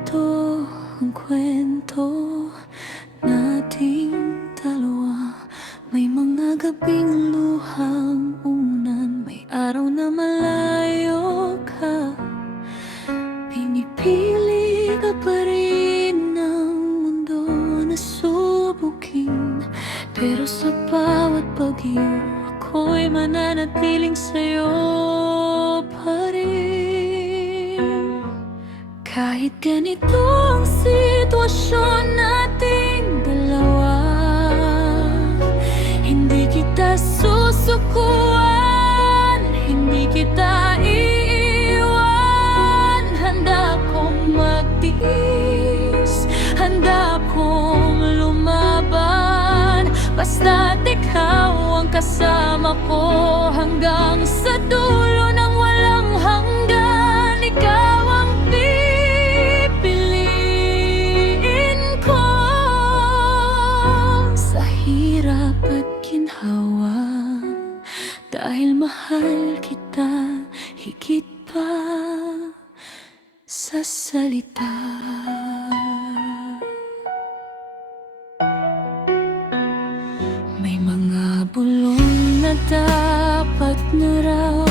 Ito ang kwento nating dalawa. May mga gabing luhang unan, may araw na malayo ka. Pinipili ka pa rin ng mundo na subukin, pero sa bawat bagyo ako'y mananatiling sa'yo pa rin. Kahit ganito ang sitwasyon nating dalawa, hindi kita susukuan, hindi kita iiwan. Handa akong magtiis, handa akong lumaban, basta't ikaw ang kasama ko hanggang sa dulo ng walang hanggan. Ikaw ang pipiliin ko sa hirap at ginhawa, dahil mahal kita higit pa sa salita. May mga bulong na dapat na raw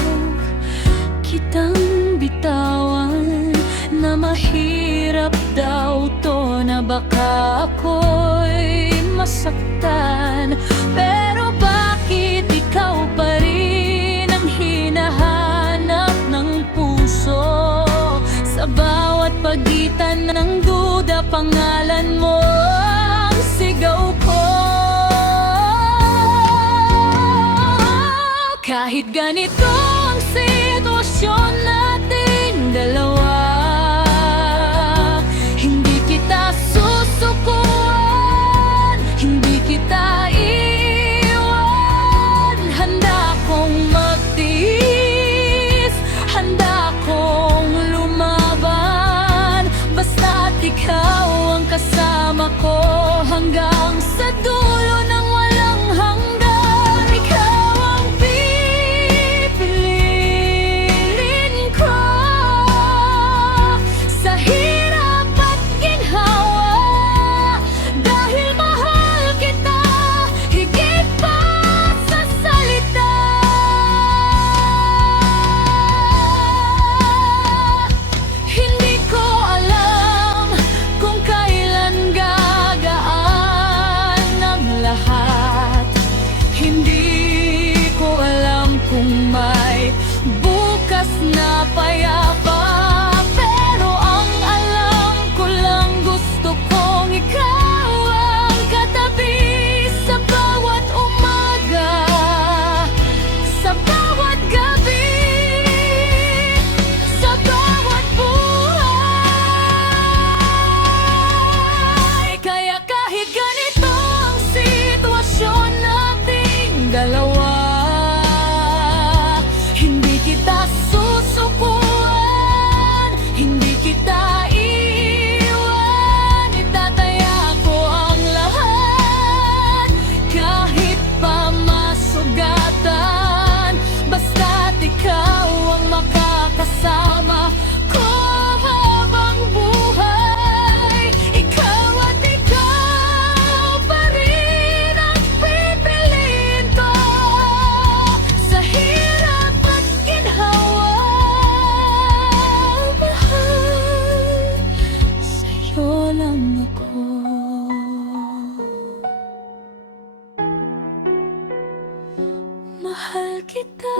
kitang bitawan, na mahirap daw to, na baka ako'y masaktan. Pero bakit ikaw pa rin ang hinahanap ng puso? Sa bawat pagitan ng duda, pangalan mo ang sigaw ko. Kahit ganito ang sitwasyon nating dalawa, hindi kita susukuan, hindi kita iiwan. Handa akong magtiis, handa akong lumaban, basta't ikaw ang kasama ko hanggang sa dulo ng walang hanggan. Ikaw ang pipiliin ko sa hirap at ginhawa, dahil mahal kita higit pa sa salita. Hindi ko alam kung kailan gagaan ang lahat. Hindi ko alam kung may bukas na payapa, pero ang alam ko lang, gusto kong ikaw ang katabi sa bawat umaga, sa bawat gabi, sa bawat buhay. Kaya kahit ganito ang sitwasyon nating dalawa, hindi kita susukuan, hindi kita iiwan. Itataya ko ang lahat, kahit pa masugatan, basta't ikaw ang makakasama ko habang buhay. Ikaw at ikaw pa rin ang pipiliin ko sa hirap at ginhawa. Mahal, sa'yo lang ako. Mahal kita.